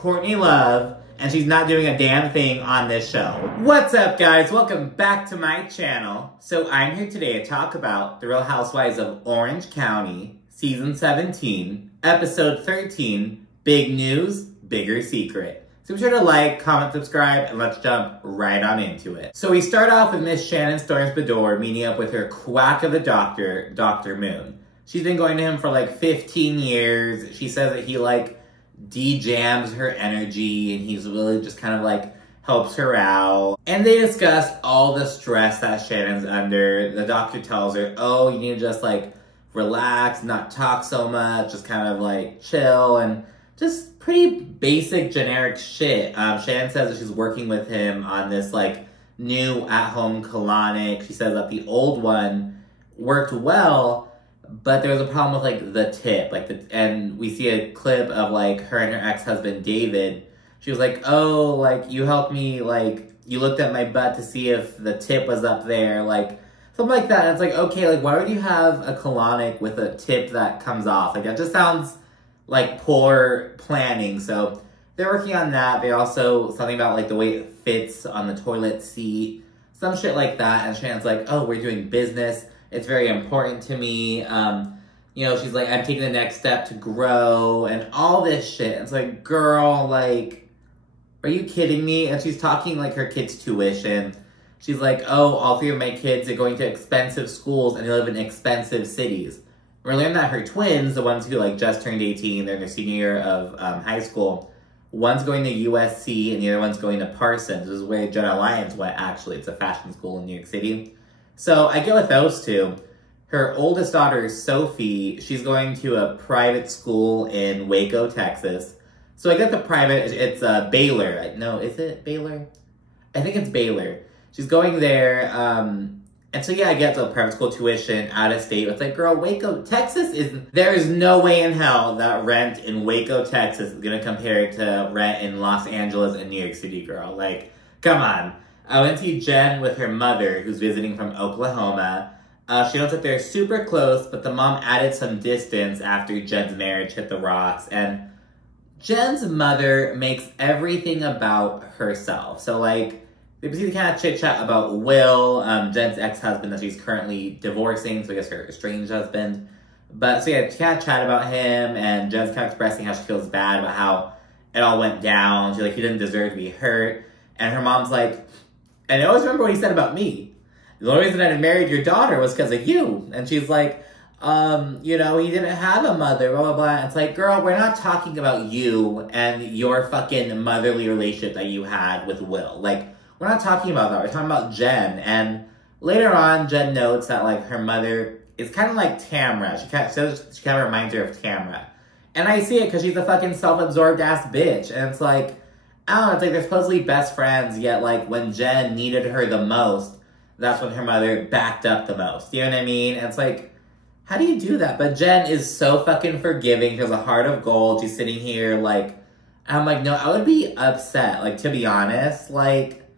Courtney Love, and she's not doing a damn thing on this show. What's up, guys? Welcome back to my channel. So I'm here today to talk about The Real Housewives of Orange County, Season 17, Episode 13, Big News, Bigger Secret. So be sure to like, comment, subscribe, and let's jump right on into it. So we start off with Miss Shannon Beador meeting up with her quack of a doctor, Dr. Moon. She's been going to him for like 15 years. She says that he like de-jams her energy and he's really just kind of like helps her out. And they discuss all the stress that Shannon's under. The doctor tells her, oh, you need to just like relax, not talk so much, just kind of like chill, and just pretty basic generic shit. Shannon says that she's working with him on this like new at-home colonic. She says that the old one worked well, but there was a problem with like the tip, and we see a clip of like her and her ex-husband David. She was like, oh, like you helped me, like you looked at my butt to see if the tip was up there, like something like that. And it's like, okay, like why would you have a colonic with a tip that comes off? Like that just sounds like poor planning. So they're working on that. They also, something about like the way it fits on the toilet seat, some shit like that. And Shannon's like, oh, we're doing business. It's very important to me. You know, she's like, I'm taking the next step to grow and all this shit. And it's like, girl, like, are you kidding me? And she's talking like her kids' tuition. She's like, oh, all three of my kids are going to expensive schools and they live in expensive cities. We're learning that her twins, the ones who like just turned 18, they're in their senior year of high school. One's going to USC and the other one's going to Parsons. This is where Jenna Lyons went, actually. It's a fashion school in New York City. So I get with those two. Her oldest daughter, Sophie, she's going to a private school in Waco, Texas. So I get the private, it's Baylor. No, is it Baylor? I think it's Baylor. She's going there, and so yeah, I get the private school tuition out of state. It's like, girl, Waco, Texas there is no way in hell that rent in Waco, Texas is gonna compare to rent in Los Angeles and New York City, girl. Like, come on. I went to see Jen with her mother, who's visiting from Oklahoma. She knows that they're super close, but the mom added some distance after Jen's marriage hit the rocks. And Jen's mother makes everything about herself. So, like, they see the kind of chit-chat about Will, Jen's ex-husband that she's currently divorcing, so I guess her estranged husband. But, so yeah, she kind of chat about him, and Jen's kind of expressing how she feels bad about how it all went down. She's like, he didn't deserve to be hurt. And her mom's like, and I always remember what he said about me. The only reason I married your daughter was because of you. And she's like, you know, he didn't have a mother, blah, blah, blah. And it's like, girl, we're not talking about you and your fucking motherly relationship that you had with Will. Like, we're not talking about that. We're talking about Jen. And later on, Jen notes that, like, her mother is kind of like Tamara. She kind of reminds her of Tamara. And I see it because she's a fucking self-absorbed ass bitch. And it's like, I don't know, it's like they're supposedly best friends, yet, like, when Jen needed her the most, that's when her mother backed up the most. You know what I mean? And it's like, how do you do that? But Jen is so fucking forgiving. She has a heart of gold. She's sitting here, like, I'm like, no, I would be upset. Like, to be honest, like,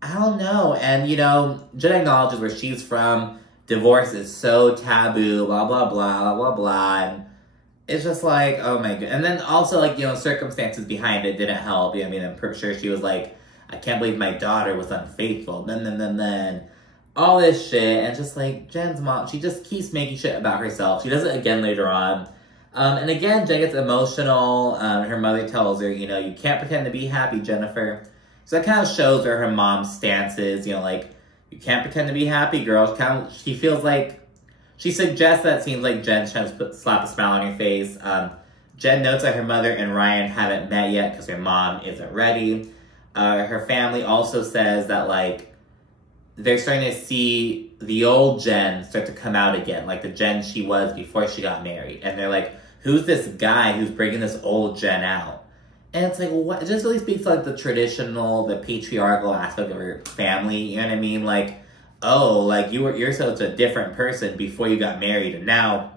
I don't know. And, you know, Jen acknowledges where she's from. Divorce is so taboo, blah, blah, blah, blah, blah, blah. And it's just like, oh my god. And then also, like, you know, circumstances behind it didn't help. You know, I mean, I'm pretty sure she was like, I can't believe my daughter was unfaithful. Then. All this shit. And just like, Jen's mom, she just keeps making shit about herself. She does it again later on. And again, Jen gets emotional. Her mother tells her, you know, you can't pretend to be happy, Jennifer. So that kind of shows where her mom's stance is. You know, like, you can't pretend to be happy, girl. She feels like, she suggests that it seems like Jen's trying to slap a smile on her face. Jen notes that her mother and Ryan haven't met yet because her mom isn't ready. Her family also says that, like, they're starting to see the old Jen start to come out again, like the Jen she was before she got married. And they're like, who's this guy who's bringing this old Jen out? And it's like, what? It just really speaks to, like, the traditional, the patriarchal aspect of her family, you know what I mean? Like, oh, like, you're such a different person before you got married, and now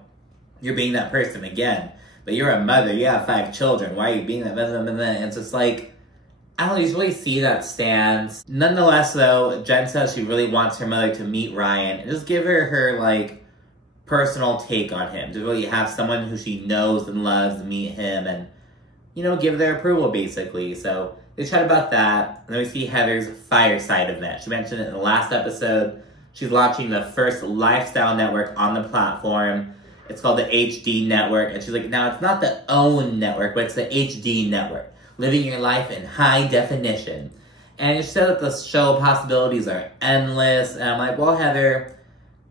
you're being that person again. But you're a mother, you have 5 children, why are you being that? And it's just like, I don't really see that stance. Nonetheless, though, Jen says she really wants her mother to meet Ryan and just give her, like, personal take on him. To really have someone who she knows and loves meet him. And you know, give their approval, basically. So they chat about that, and then we see Heather's Fireside event. She mentioned it in the last episode. She's launching the first lifestyle network on the platform. It's called the HD Network, and she's like, now it's not the OWN network, but it's the HD Network. Living your life in high definition. And she said that the show possibilities are endless, and I'm like, well, Heather,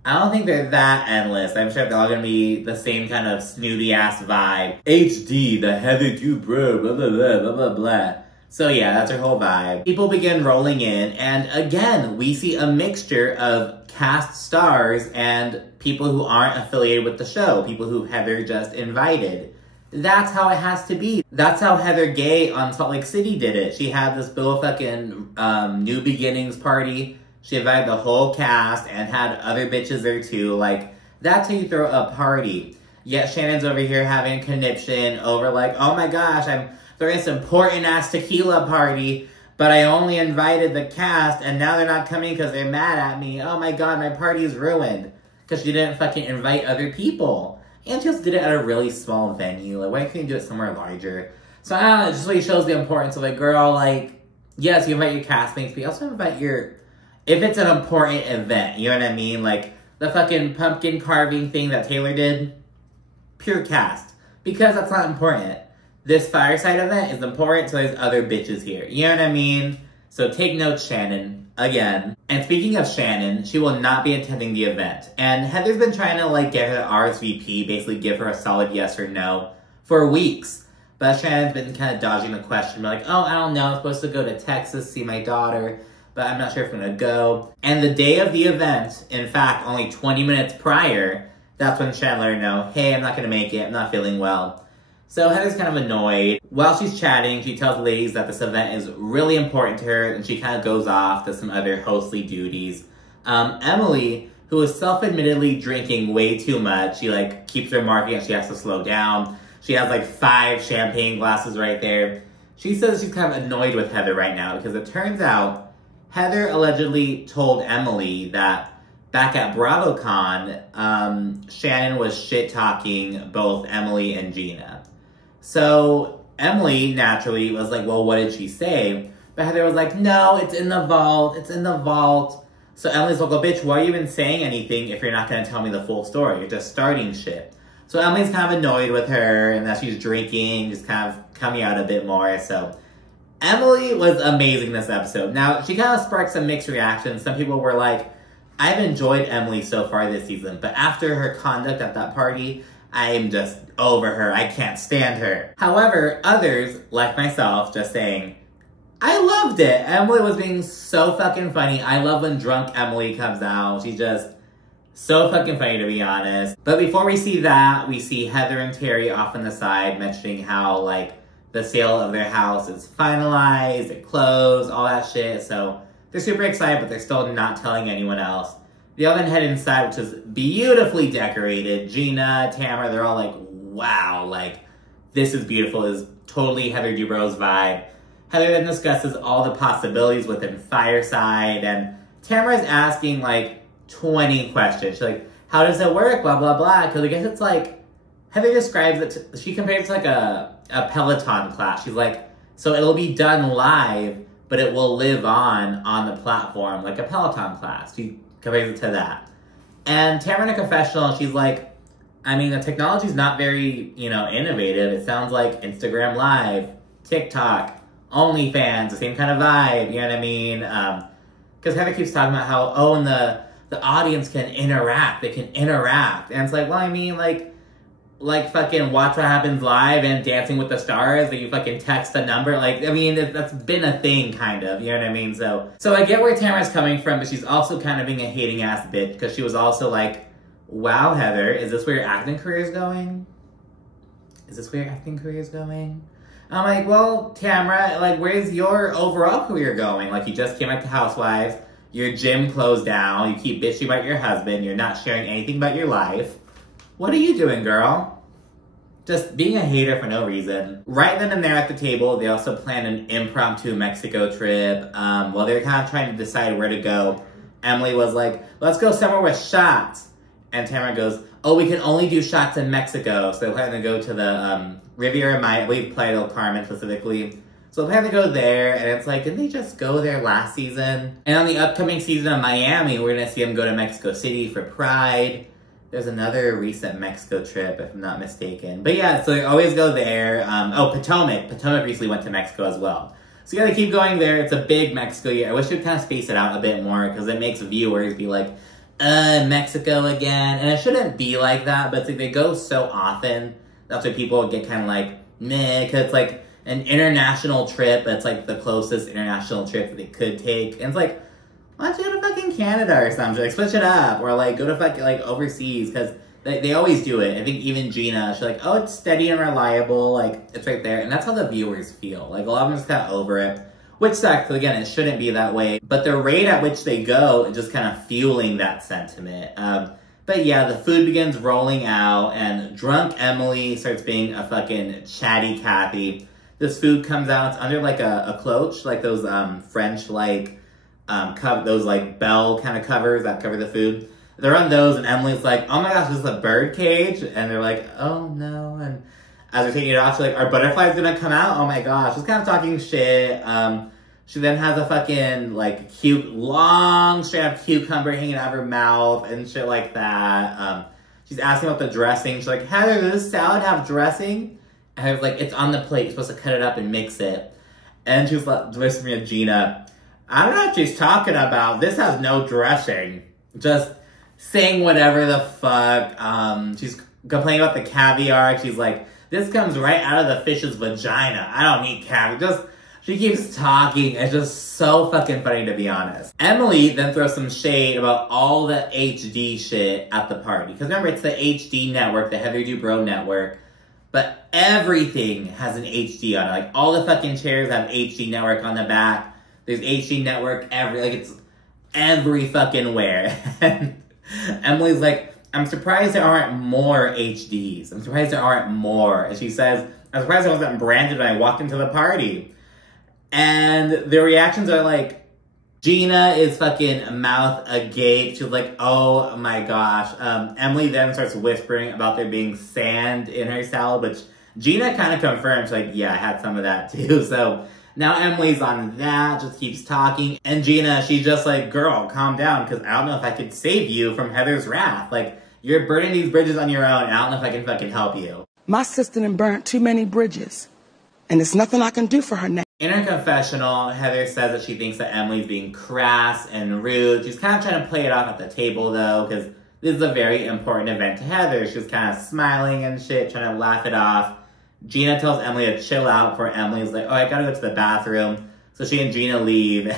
I don't think they're that endless. I'm sure they're all gonna be the same kind of snooty-ass vibe. HD, the Heather Dubrow, blah, blah, blah, blah, blah, blah. So yeah, that's her whole vibe. People begin rolling in, and again, we see a mixture of cast stars and people who aren't affiliated with the show, people who Heather just invited. That's how it has to be. That's how Heather Gay on Salt Lake City did it. She had this little fucking New Beginnings party. She invited the whole cast and had other bitches there too. Like, that's how you throw a party. Yet Shannon's over here having a conniption over like, oh my gosh, I'm throwing this important ass tequila party, but I only invited the cast and now they're not coming because they're mad at me. Oh my god, my party is ruined. Because she didn't fucking invite other people. And she just did it at a really small venue. Like, why couldn't you do it somewhere larger? So I don't know, it just really shows the importance of like, girl, like, yes, you invite your castmates, but you also invite your, if it's an important event, you know what I mean? Like, the fucking pumpkin carving thing that Taylor did, pure cast. Because that's not important. This Fireside event is important, so there's other bitches here. You know what I mean? So take notes, Shannon. Again. And speaking of Shannon, she will not be attending the event. And Heather's been trying to, like, get her to RSVP, basically give her a solid yes or no, for weeks. But Shannon's been kind of dodging the question. Like, oh, I don't know, I'm supposed to go to Texas, see my daughter, but I'm not sure if I'm gonna go. And the day of the event, in fact, only 20 minutes prior, that's when Shannon let her know, hey, I'm not gonna make it, I'm not feeling well. So Heather's kind of annoyed. While she's chatting, she tells the ladies that this event is really important to her, and she kind of goes off to some other hostly duties. Emily, who is self-admittedly drinking way too much, she like keeps remarking that she has to slow down. She has like 5 champagne glasses right there. She says she's kind of annoyed with Heather right now because it turns out Heather allegedly told Emily that back at BravoCon, Shannon was shit-talking both Emily and Gina. So Emily, naturally, was like, well, what did she say? But Heather was like, no, it's in the vault. It's in the vault. So Emily's like, well, bitch, why are you even saying anything if you're not going to tell me the full story? You're just starting shit. So Emily's kind of annoyed with her and that she's drinking, just kind of coming out a bit more. So Emily was amazing this episode. Now, she kind of sparked some mixed reactions. Some people were like, I've enjoyed Emily so far this season, but after her conduct at that party, I'm just over her. I can't stand her. However, others, like myself, just saying, I loved it. Emily was being so fucking funny. I love when drunk Emily comes out. She's just so fucking funny, to be honest. But before we see that, we see Heather and Terry off on the side mentioning how, like, the sale of their house is finalized, it closed, all that shit. So they're super excited, but they're still not telling anyone else. They all then head inside, which is beautifully decorated. Gina, Tamara, they're all like, wow, like, this is beautiful. This is totally Heather Dubrow's vibe. Heather then discusses all the possibilities within Fireside, and Tamara's asking, like, 20 questions. She's like, how does it work? Blah, blah, blah. Because I guess it's like, Heather describes it to, she compares it to like a Peloton class. She's like, so it'll be done live, but it will live on the platform, like a Peloton class. She compares it to that. And Tamara in a confessional, she's like, I mean, the technology's not very, you know, innovative. It sounds like Instagram Live, TikTok, OnlyFans, the same kind of vibe, you know what I mean? Because Heather keeps talking about how, oh, and the audience can interact, they can interact. And it's like, well, I mean, like fucking Watch What Happens Live and Dancing with the Stars, that you fucking text a number. Like, I mean, that's been a thing, kind of, you know what I mean? So I get where Tamara's coming from, but she's also kind of being a hating-ass bitch, because she was also like, wow, Heather, is this where your acting career is going? Is this where your acting career is going? I'm like, well, Tamara, like, where's your overall career going? Like, you just came out to Housewives, your gym closed down, you keep bitching about your husband, you're not sharing anything about your life. What are you doing, girl? Just being a hater for no reason. Right then and there at the table, they also planned an impromptu Mexico trip. While they were kind of trying to decide where to go, Emily was like, let's go somewhere with shots. And Tamara goes, oh, we can only do shots in Mexico. So they're planning to go to the Riviera Maya, I believe Playa del Carmen specifically. So they're planning to go there, and it's like, didn't they just go there last season? And on the upcoming season of Miami, we're gonna see them go to Mexico City for Pride. There's another recent Mexico trip, if I'm not mistaken. But yeah, so they always go there. Oh, Potomac. Potomac recently went to Mexico as well. So you gotta keep going there. It's a big Mexico year. I wish you'd kind of space it out a bit more, because it makes viewers be like, Mexico again. And it shouldn't be like that, but it's like they go so often. That's why people get kind of like, meh, because it's like an international trip. That's like the closest international trip that they could take. And it's like, why don't you go to fucking Canada or something? Like, switch it up. Or like, go to fucking like overseas, because they always do it. I think even Gina, she's like, oh, it's steady and reliable. Like, it's right there. And that's how the viewers feel. Like, a lot of them just kind of over it. Which sucks. Again, it shouldn't be that way. But the rate at which they go is just kind of fueling that sentiment. But yeah, the food begins rolling out, and drunk Emily starts being a fucking chatty Kathy. This food comes out, it's under like a cloche, like those French like, those like bell kind of covers that cover the food. They're on those, and Emily's like, oh my gosh, this is a bird cage? And they're like, oh no. And as they're taking it off, she's like, are butterflies gonna come out? Oh my gosh. She's kind of talking shit. She then has a fucking, like, long straight up cucumber hanging out of her mouth and shit like that. She's asking about the dressing. She's like, Heather, does this salad have dressing? And I was like, it's on the plate. You're supposed to cut it up and mix it. And she was like, whispering to Gina, I don't know what she's talking about. This has no dressing. Just saying whatever the fuck. She's complaining about the caviar. She's like, this comes right out of the fish's vagina. I don't eat caviar. She keeps talking. It's just so fucking funny, to be honest. Emily then throws some shade about all the HD shit at the party. Because remember, it's the HD network, the Heather Dubrow network. But everything has an HD on it. Like, all the fucking chairs have HD network on the back. There's HD network it's every fucking where. And Emily's like, I'm surprised there aren't more HDs. I'm surprised there aren't more. And she says, I'm surprised I wasn't branded when I walked into the party. And their reactions are like, Gina is fucking mouth agape. She's like, oh my gosh. Emily then starts whispering about there being sand in her salad, which Gina kind of confirms, like, yeah, I had some of that too. So now Emily's on that, just keeps talking. And Gina, she's just like, girl, calm down, because I don't know if I could save you from Heather's wrath. Like, you're burning these bridges on your own, and I don't know if I can fucking help you. My sister done burnt too many bridges, and there's nothing I can do for her now. In her confessional, Heather says that she thinks that Emily's being crass and rude. She's kind of trying to play it off at the table, though, because this is a very important event to Heather. She's kind of smiling and shit, trying to laugh it off. Gina tells Emily to chill out before Emily's like, oh, I gotta go to the bathroom. So she and Gina leave.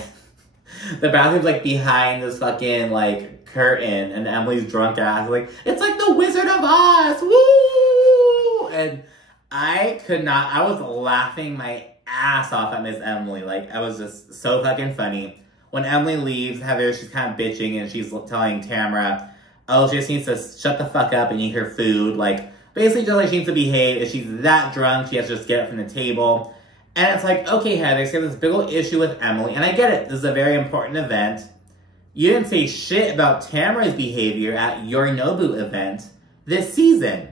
The bathroom's, like, behind this fucking, like, curtain, and Emily's drunk ass like, it's like the Wizard of Oz! Woo! And I was laughing my ass off at Miss Emily. Like, I was just so fucking funny. When Emily leaves, Heather, she's kind of bitching, and she's telling Tamara, oh, she just needs to shut the fuck up and eat her food. Like, basically just like she needs to behave. If she's that drunk, she has to just get up from the table. And it's like, okay, Heather, so you have this big old issue with Emily, and I get it. This is a very important event. You didn't say shit about Tamara's behavior at your Nobu event this season.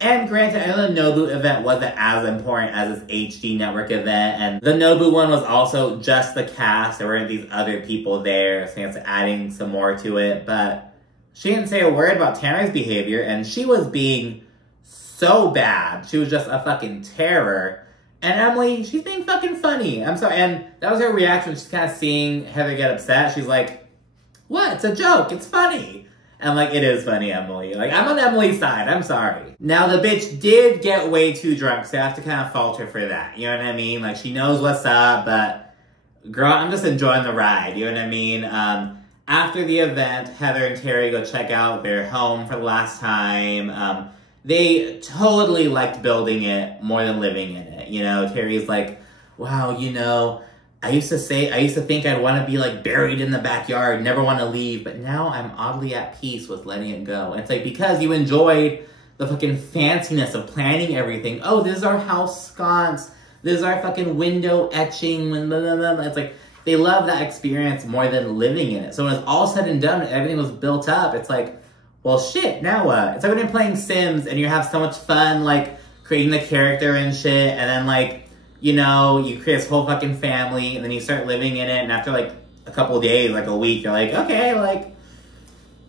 And granted, I know the Nobu event wasn't as important as this HD network event, and the Nobu one was also just the cast. There weren't these other people there, so it's adding some more to it. But she didn't say a word about Tamara's behavior, and she was being so bad. She was just a fucking terror. And Emily, she's being fucking funny. I'm sorry, and that was her reaction. She's kind of seeing Heather get upset. She's like, what? It's a joke. It's funny. And, like, it is funny, Emily. Like, I'm on Emily's side. I'm sorry. Now, the bitch did get way too drunk, so I have to kind of fault her for that. You know what I mean? Like, she knows what's up, but, girl, I'm just enjoying the ride. You know what I mean? After the event, Heather and Terry go check out their home for the last time. They totally liked building it more than living in it. You know, Terry's like, wow, you know, I used to think I'd want to be, like, buried in the backyard, never want to leave, but now I'm oddly at peace with letting it go. And it's like, because you enjoyed the fucking fanciness of planning everything. Oh, this is our house sconce. This is our fucking window etching. Blah, blah, blah. It's like, they love that experience more than living in it. So when it's all said and done, everything was built up, it's like, well, shit, now what? It's like when you're playing Sims and you have so much fun, like, creating the character and shit, and then, like, you know, you create this whole fucking family, and then you start living in it, and after, like, a couple of days, like a week, you're like, okay, like,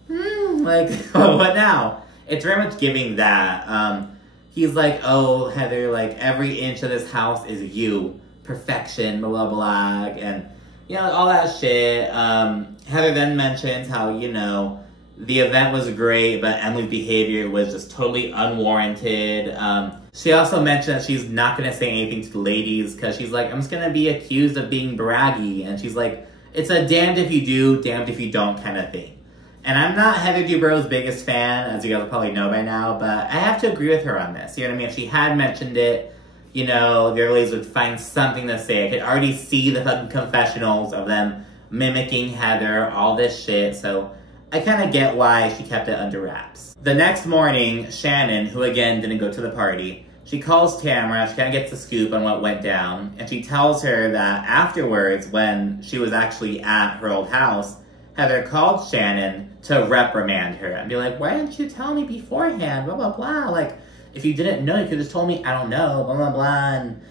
like, what now? It's very much giving that. He's like, oh, Heather, like, every inch of this house is you. Perfection, blah, blah, blah, and, you know, all that shit. Heather then mentions how, you know, the event was great, but Emily's behavior was just totally unwarranted. She also mentioned that she's not going to say anything to the ladies because she's like, I'm just going to be accused of being braggy. And she's like, it's a damned if you do, damned if you don't kind of thing. And I'm not Heather Dubrow's biggest fan, as you guys probably know by now, but I have to agree with her on this. You know what I mean? If she had mentioned it, you know, the ladies would find something to say. I could already see the fucking confessionals of them mimicking Heather, all this shit, so I kind of get why she kept it under wraps. The next morning, Shannon, who again didn't go to the party, she calls Tamara, she kind of gets the scoop on what went down, and she tells her that afterwards, when she was actually at her old house, Heather called Shannon to reprimand her and be like, why didn't you tell me beforehand, blah, blah, blah, like, if you didn't know, you could have just told me, I don't know, blah, blah, blah, and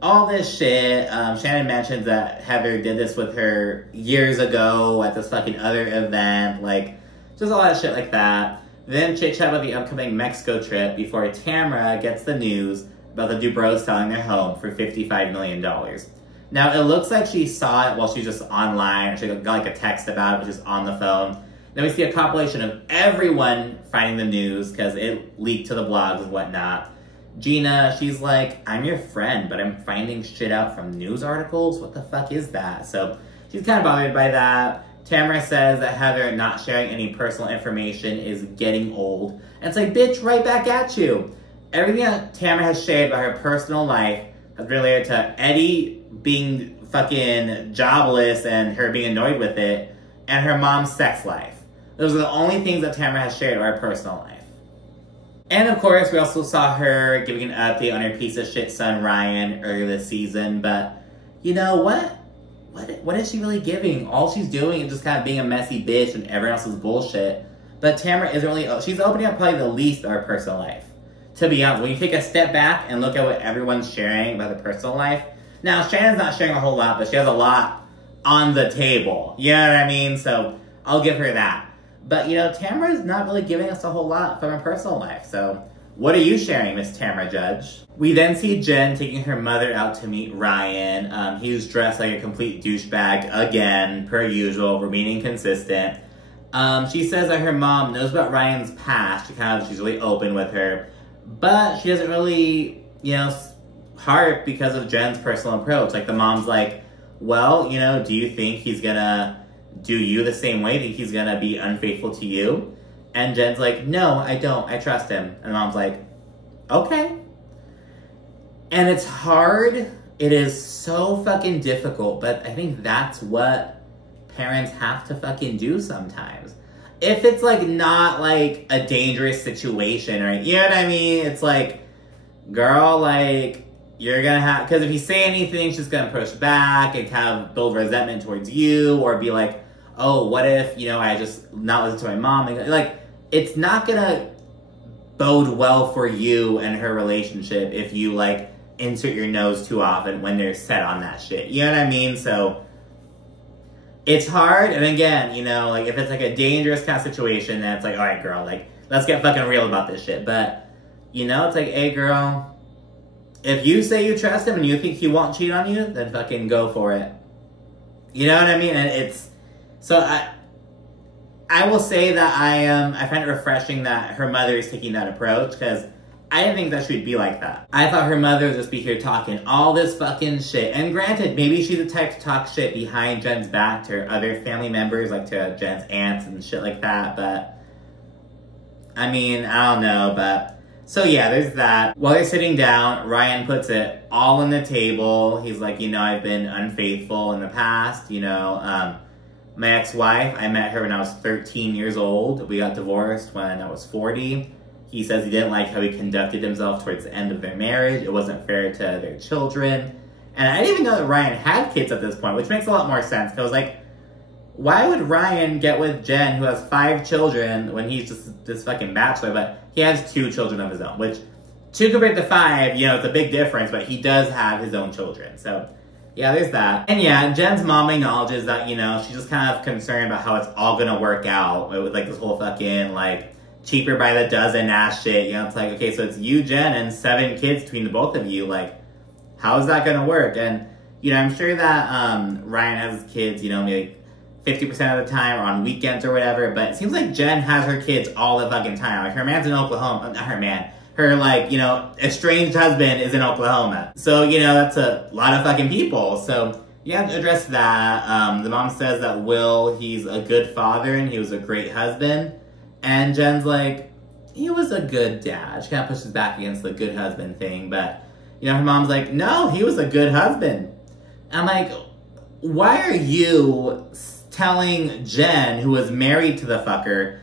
all this shit. Shannon mentions that Heather did this with her years ago at this fucking other event, like, just all that shit like that. Then chit-chat about the upcoming Mexico trip before Tamara gets the news about the Dubrows selling their home for $55 million. Now, it looks like she saw it while she was just online, or she got like a text about it, which is on the phone. Then we see a compilation of everyone finding the news, because it leaked to the blogs and whatnot. Gina, she's like, I'm your friend, but I'm finding shit out from news articles? What the fuck is that? So, she's kind of bothered by that. Tamara says that Heather not sharing any personal information is getting old. And it's like, bitch, right back at you. Everything that Tamara has shared about her personal life has related to Eddie being fucking jobless and her being annoyed with it, and her mom's sex life. Those are the only things that Tamara has shared about her personal life. And of course, we also saw her giving an update on her piece of shit son Ryan earlier this season, but you know what? What is she really giving? All she's doing is just kind of being a messy bitch and everyone else's bullshit. But Tamara isn't really, she's opening up probably the least of her personal life. To be honest, when you take a step back and look at what everyone's sharing about their personal life, now Shannon's not sharing a whole lot, but she has a lot on the table. You know what I mean? So I'll give her that. But, you know, Tamara's not really giving us a whole lot from her personal life. So what are you sharing, Miss Tamara Judge? We then see Jen taking her mother out to meet Ryan. He was dressed like a complete douchebag again, per usual, remaining consistent. She says that her mom knows about Ryan's past. She's really open with her. But she doesn't really, you know, harp because of Jen's personal approach. Like, the mom's like, well, you know, do you think he's gonna do you the same way? Think he's gonna be unfaithful to you? And Jen's like, no, I don't. I trust him. And the mom's like, okay. And it's hard. It is so fucking difficult, but I think that's what parents have to fucking do sometimes. If it's, like, not, like, a dangerous situation, or, you know what I mean? It's like, girl, like, you're gonna have, because if you say anything, she's gonna push back and kind of build resentment towards you, or be like, oh, what if, you know, I just not listen to my mom? And, like, it's not gonna bode well for you and her relationship if you, like, insert your nose too often when they're set on that shit. You know what I mean? So it's hard. And again, you know, like, if it's like a dangerous kind of situation, then it's like, all right, girl, like, let's get fucking real about this shit. But, you know, it's like, hey, girl, if you say you trust him and you think he won't cheat on you, then fucking go for it. You know what I mean? And it's, so I will say that I find it refreshing that her mother is taking that approach, because I didn't think that she'd be like that. I thought her mother would just be here talking all this fucking shit. And granted, maybe she's the type to talk shit behind Jen's back to her other family members, like to Jen's aunts and shit like that, but I mean, I don't know, but so yeah, there's that. While they're sitting down, Ryan puts it all on the table. He's like, you know, I've been unfaithful in the past, you know, my ex-wife, I met her when I was 13 years old. We got divorced when I was 40. He says he didn't like how he conducted himself towards the end of their marriage. It wasn't fair to their children. And I didn't even know that Ryan had kids at this point, which makes a lot more sense. Because I was like, why would Ryan get with Jen, who has 5 children, when he's just this fucking bachelor, but he has 2 children of his own, which 2 compared to 5, you know, it's a big difference, but he does have his own children. So, yeah, there's that. And yeah, Jen's mom acknowledges that, you know, she's just kind of concerned about how it's all gonna work out with, like, this whole fucking, like, cheaper by the dozen ass shit. You know, it's like, okay, so it's you, Jen, and 7 kids between the both of you. Like, how is that gonna work? And, you know, I'm sure that Ryan has his kids, you know, maybe 50% of the time or on weekends or whatever, but it seems like Jen has her kids all the fucking time. Like, her man's in Oklahoma, not her man. Her, like, you know, estranged husband is in Oklahoma. So, you know, that's a lot of fucking people. So, you have to address that. The mom says that Will, he's a good father and he was a great husband. And Jen's like, he was a good dad. She kind of pushes back against the good husband thing. But, you know, her mom's like, no, he was a good husband. I'm like, why are you telling Jen, who was married to the fucker,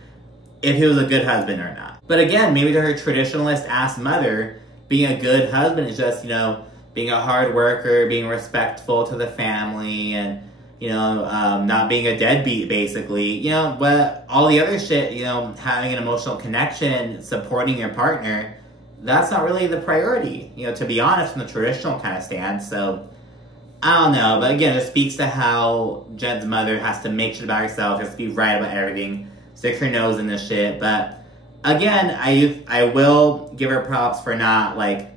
if he was a good husband or not? But again, maybe to her traditionalist-ass mother, being a good husband is just, you know, being a hard worker, being respectful to the family, and, you know, not being a deadbeat, basically. You know, but all the other shit, you know, having an emotional connection, supporting your partner, that's not really the priority, you know, to be honest, from the traditional kind of stance. So, I don't know. But again, it speaks to how Jen's mother has to make shit about herself, has to be right about everything, stick her nose in this shit. But again, I will give her props for not, like,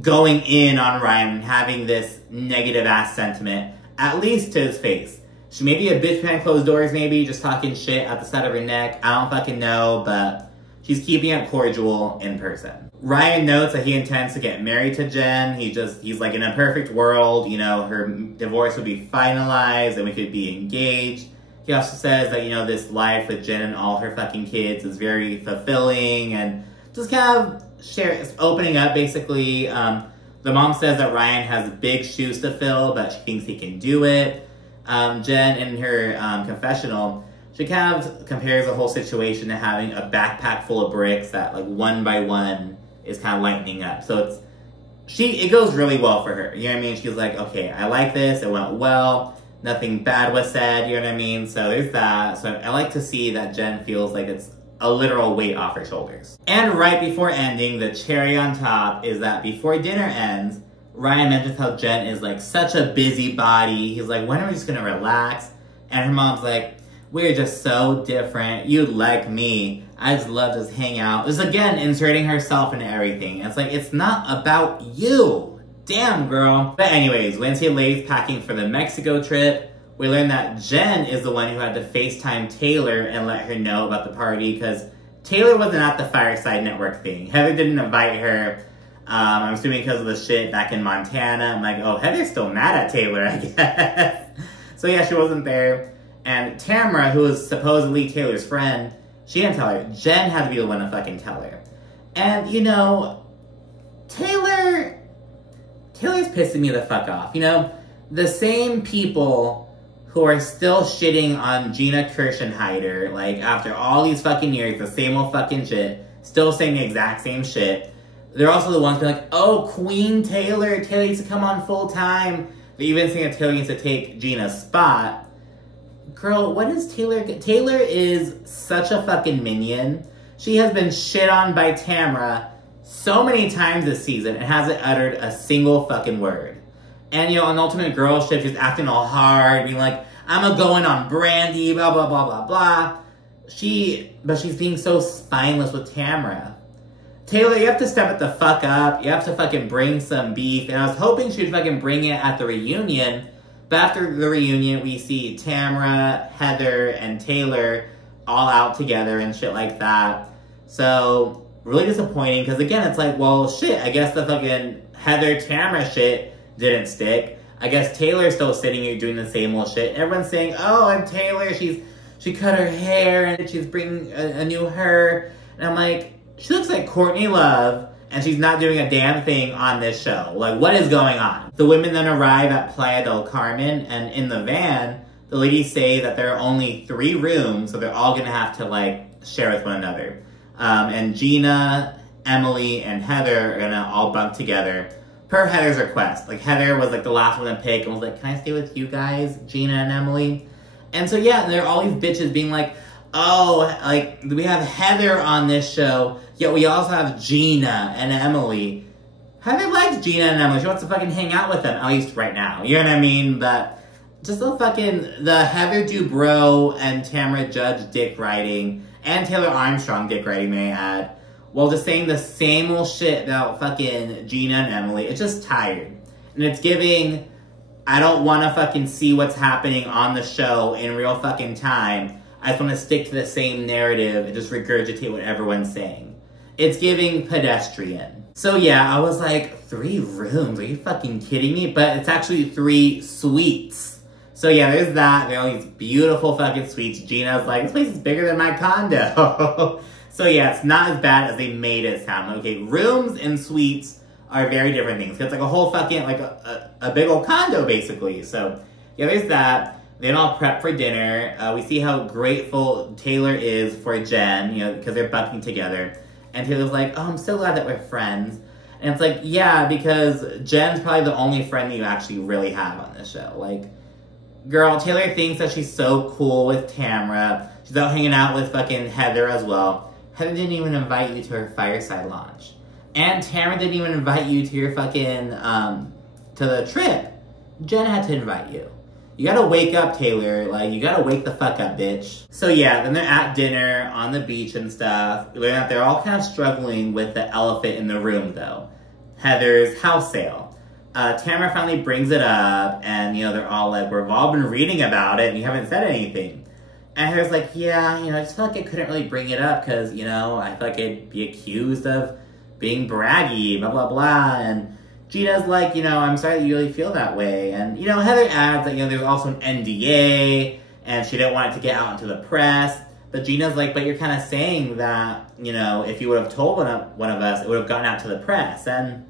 going in on Ryan and having this negative-ass sentiment, at least to his face. She may be a bitch behind closed doors, maybe, just talking shit at the side of her neck. I don't fucking know, but she's keeping it cordial in person. Ryan notes that he intends to get married to Jen. He's like, in a perfect world, you know, her divorce would be finalized and we could be engaged. He also says that, you know, this life with Jen and all her fucking kids is very fulfilling and just kind of opening up, basically. The mom says that Ryan has big shoes to fill, but she thinks he can do it. Jen, in her confessional, she kind of compares the whole situation to having a backpack full of bricks that, like, one by one is kind of lightening up. So it goes really well for her. You know what I mean? She's like, okay, I like this. It went well. Nothing bad was said, you know what I mean? So there's that. So I like to see that Jen feels like it's a literal weight off her shoulders. And right before ending, the cherry on top is that before dinner ends, Ryan mentions how Jen is, like, such a busybody. He's like, when are we just gonna relax? And her mom's like, we're just so different. You'd like me. I just love to hang out. Just again, inserting herself into everything. And it's like, it's not about you. Damn, girl. But anyways, Wednesday Lay's packing for the Mexico trip. We learned that Jen is the one who had to FaceTime Taylor and let her know about the party because Taylor wasn't at the Fireside Network thing. Heather didn't invite her. I'm assuming because of the shit back in Montana. I'm like, oh, Heather's still mad at Taylor, I guess. So yeah, she wasn't there. And Tamara, who was supposedly Taylor's friend, she didn't tell her. Jen had to be the one to fucking tell her. And, you know, Taylor's pissing me the fuck off. You know, the same people who are still shitting on Gina Kirschenheiter, like, after all these fucking years, the same old fucking shit, still saying the exact same shit. They're also the ones who are like, oh, Queen Taylor needs to come on full time. They even saying that Taylor needs to take Gina's spot. Girl, what is Taylor? Taylor is such a fucking minion. She has been shit on by Tamara so many times this season and hasn't uttered a single fucking word. And, you know, on Ultimate Girl Ship, she's acting all hard, being like, I'm a going on Brandy, blah, blah, blah, blah, blah. But she's being so spineless with Tamara. Taylor, you have to step it the fuck up. You have to fucking bring some beef. And I was hoping she'd fucking bring it at the reunion. But after the reunion, we see Tamara, Heather, and Taylor all out together and shit like that. So, really disappointing. Because again, it's like, well, shit. I guess the fucking Heather-Tamara shit didn't stick. I guess Taylor's still sitting here doing the same old shit. Everyone's saying, oh, and Taylor, she cut her hair and she's bringing a new her. And I'm like, she looks like Courtney Love, and she's not doing a damn thing on this show. Like, what is going on? The women then arrive at Playa del Carmen, and in the van, the ladies say that there are only 3 rooms, so they're all gonna have to, like, share with one another. And Gina, Emily, and Heather are gonna all bunk together per Heather's request. Like, Heather was, like, the last one to pick and was like, can I stay with you guys, Gina and Emily? And so yeah, there are all these bitches being like, oh, like, we have Heather on this show, yet we also have Gina and Emily. Heather likes Gina and Emily. She wants to fucking hang out with them, at least right now. You know what I mean? But just the Heather Dubrow and Tamara Judge dick writing, and Taylor Armstrong dick writing, may I add, while just saying the same old shit about fucking Gina and Emily. It's just tired. And it's giving, I don't want to fucking see what's happening on the show in real fucking time. I just want to stick to the same narrative and just regurgitate what everyone's saying. It's giving pedestrian. So yeah, I was like, 3 rooms? Are you fucking kidding me? But it's actually 3 suites. So yeah, there's that. There are all these beautiful fucking suites. Gina's like, this place is bigger than my condo. So yeah, it's not as bad as they made it sound. Okay, rooms and suites are very different things. It's like a whole fucking, like a big old condo, basically. So yeah, there's that. Then all prep for dinner. We see how grateful Taylor is for Jen, you know, because they're bucking together. And Taylor's like, oh, I'm so glad that we're friends. And it's like, yeah, because Jen's probably the only friend that you actually really have on this show. Like, girl, Taylor thinks that she's so cool with Tamara. She's out hanging out with fucking Heather as well. Heather didn't even invite you to her fireside launch. And Tamara didn't even invite you to your fucking, to the trip. Jen had to invite you. You gotta wake up, Taylor. Like, you gotta wake the fuck up, bitch. So yeah, then they're at dinner on the beach and stuff. We learn that they're all kind of struggling with the elephant in the room, though. Heather's house sale. Tamara finally brings it up, and, you know, they're all like, we've all been reading about it, and you haven't said anything. And Heather's like, yeah, you know, I just feel like I couldn't really bring it up, because, you know, I feel like I'd be accused of being braggy, blah, blah, blah, and Gina's like, you know, I'm sorry that you really feel that way. And, you know, Heather adds that, you know, there's also an NDA, and she didn't want it to get out into the press. But Gina's like, but you're kind of saying that, you know, if you would have told one of us, it would have gotten out to the press. And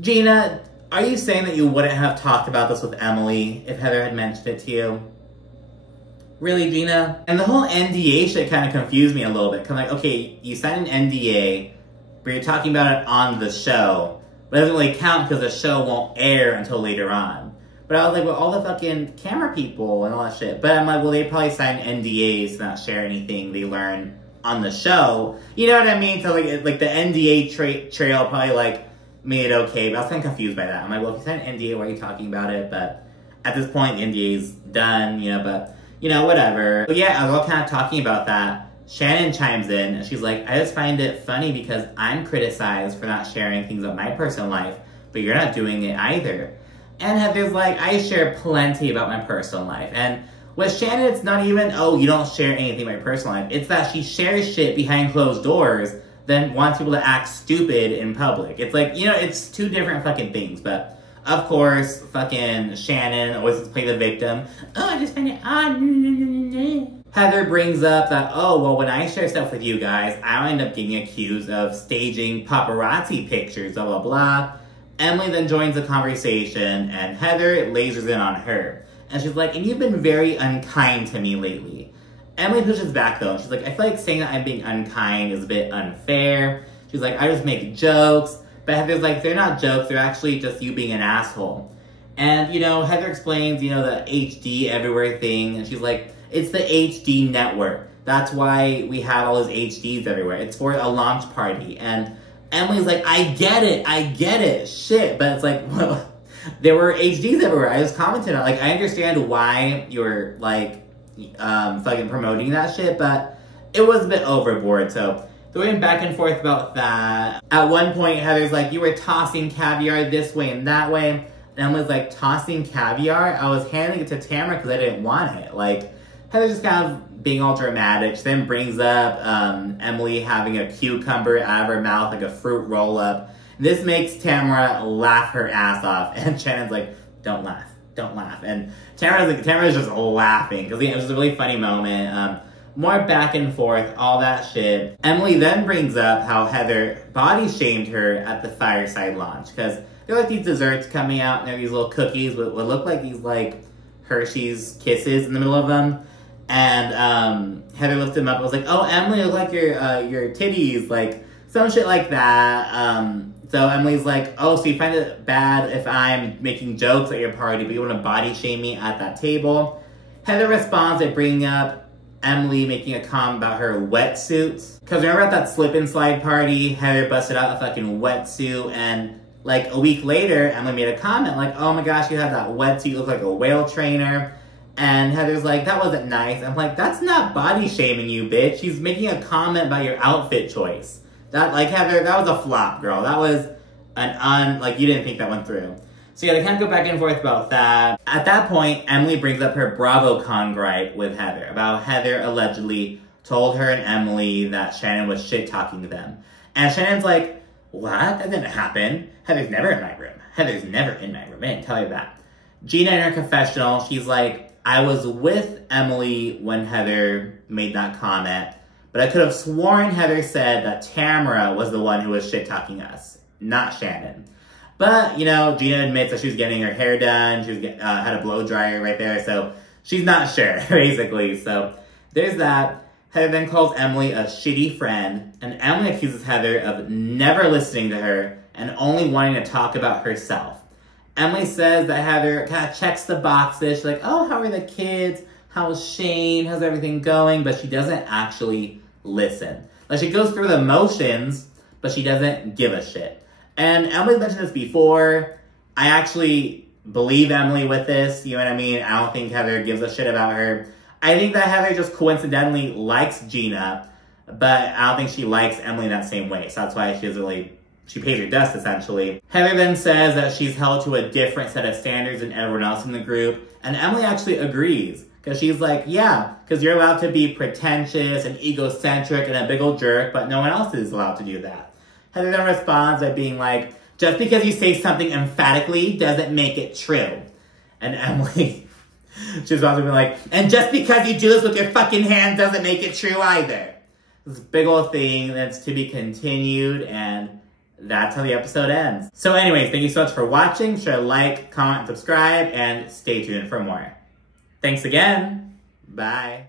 Gina, are you saying that you wouldn't have talked about this with Emily if Heather had mentioned it to you? Really, Gina? And the whole NDA shit kind of confused me a little bit. Cause I'm like, okay, you signed an NDA, but you're talking about it on the show. But it doesn't really count because the show won't air until later on. But I was like, well, all the fucking camera people and all that shit. But I'm like, well, they probably sign NDAs to not share anything they learn on the show. You know what I mean? So, like the NDA trail probably, like, made it okay. But I was kind of confused by that. I'm like, well, if you sign an NDA, why are you talking about it? But at this point, the NDA's done, you know, but, you know, whatever. But yeah, I was all kind of talking about that. Shannon chimes in, and she's like, I just find it funny because I'm criticized for not sharing things about my personal life, but you're not doing it either. And Heather's like, I share plenty about my personal life. And with Shannon, it's not even, oh, you don't share anything about your personal life. It's that she shares shit behind closed doors, then wants people to act stupid in public. It's like, you know, it's 2 different fucking things. But, of course, fucking Shannon always play the victim. Oh, I just find it odd. Heather brings up that, oh, well, when I share stuff with you guys, I end up getting accused of staging paparazzi pictures, blah, blah, blah. Emily then joins the conversation, and Heather lasers in on her. And she's like, and you've been very unkind to me lately. Emily pushes back, though, and she's like, I feel like saying that I'm being unkind is a bit unfair. She's like, I just make jokes. But Heather's like, they're not jokes, they're actually just you being an asshole. And, you know, Heather explains, you know, the HD everywhere thing, and she's like, it's the HD network. That's why we have all those HDs everywhere. It's for a launch party. And Emily's like, I get it, shit. But it's like, well, there were HDs everywhere. I just commented on, like, I understand why you're, like, fucking promoting that shit, but it was a bit overboard, so they're going back and forth about that. At one point, Heather's like, you were tossing caviar this way and that way. And Emily's like, tossing caviar? I was handing it to Tamara because I didn't want it. Like, Heather's just kind of being all dramatic. She then brings up Emily having a cucumber out of her mouth, like a fruit roll-up. This makes Tamara laugh her ass off. And Shannon's like, don't laugh. And Tamara's just laughing because it was just a really funny moment. More back and forth, all that shit. Emily then brings up how Heather body shamed her at the fireside launch because there are like these desserts coming out and there are these little cookies with what look like these like Hershey's Kisses in the middle of them. And Heather lifted them up and was like, oh, Emily, look like your titties, like some shit like that. So Emily's like, oh, so you find it bad if I'm making jokes at your party, but you want to body shame me at that table? Heather responds by bringing up Emily making a comment about her wetsuits. Because remember at that slip and slide party, Heather busted out a fucking wetsuit, and like a week later, Emily made a comment like, oh my gosh, you have that wetsuit, you look like a whale trainer. And Heather's like, that wasn't nice. I'm like, that's not body shaming you, bitch. She's making a comment about your outfit choice. That, like, Heather, that was a flop, girl. That was like, you didn't think that went through. So yeah, they kind of go back and forth about that. At that point, Emily brings up her BravoCon gripe with Heather about Heather allegedly told her and Emily that Shannon was shit-talking to them. And Shannon's like, what? That didn't happen. Heather's never in my room. Heather's never in my room. I didn't tell you that. Gina in her confessional, she's like, I was with Emily when Heather made that comment, but I could have sworn Heather said that Tamara was the one who was shit-talking us, not Shannon. But, you know, Gina admits that she was getting her hair done. She was had a blow dryer right there, so she's not sure, basically. So there's that. Heather then calls Emily a shitty friend, and Emily accuses Heather of never listening to her and only wanting to talk about herself. Emily says that Heather kind of checks the boxes. She's like, oh, how are the kids? How's Shane? How's everything going? But she doesn't actually listen. Like, she goes through the motions, but she doesn't give a shit. And Emily mentioned this before. I actually believe Emily with this. You know what I mean? I don't think Heather gives a shit about her. I think that Heather just coincidentally likes Gina, but I don't think she likes Emily in that same way. So that's why she doesn't really... She pays her dust, essentially. Heather then says that she's held to a different set of standards than everyone else in the group. And Emily actually agrees. Because she's like, yeah, because you're allowed to be pretentious and egocentric and a big old jerk, but no one else is allowed to do that. Heather then responds by being like, just because you say something emphatically doesn't make it true. And Emily, she's about to be like, and just because you do this with your fucking hand doesn't make it true either. This big old thing that's to be continued, and that's how the episode ends. So anyways, thank you so much for watching. Be sure to like, comment, subscribe, and stay tuned for more. Thanks again. Bye.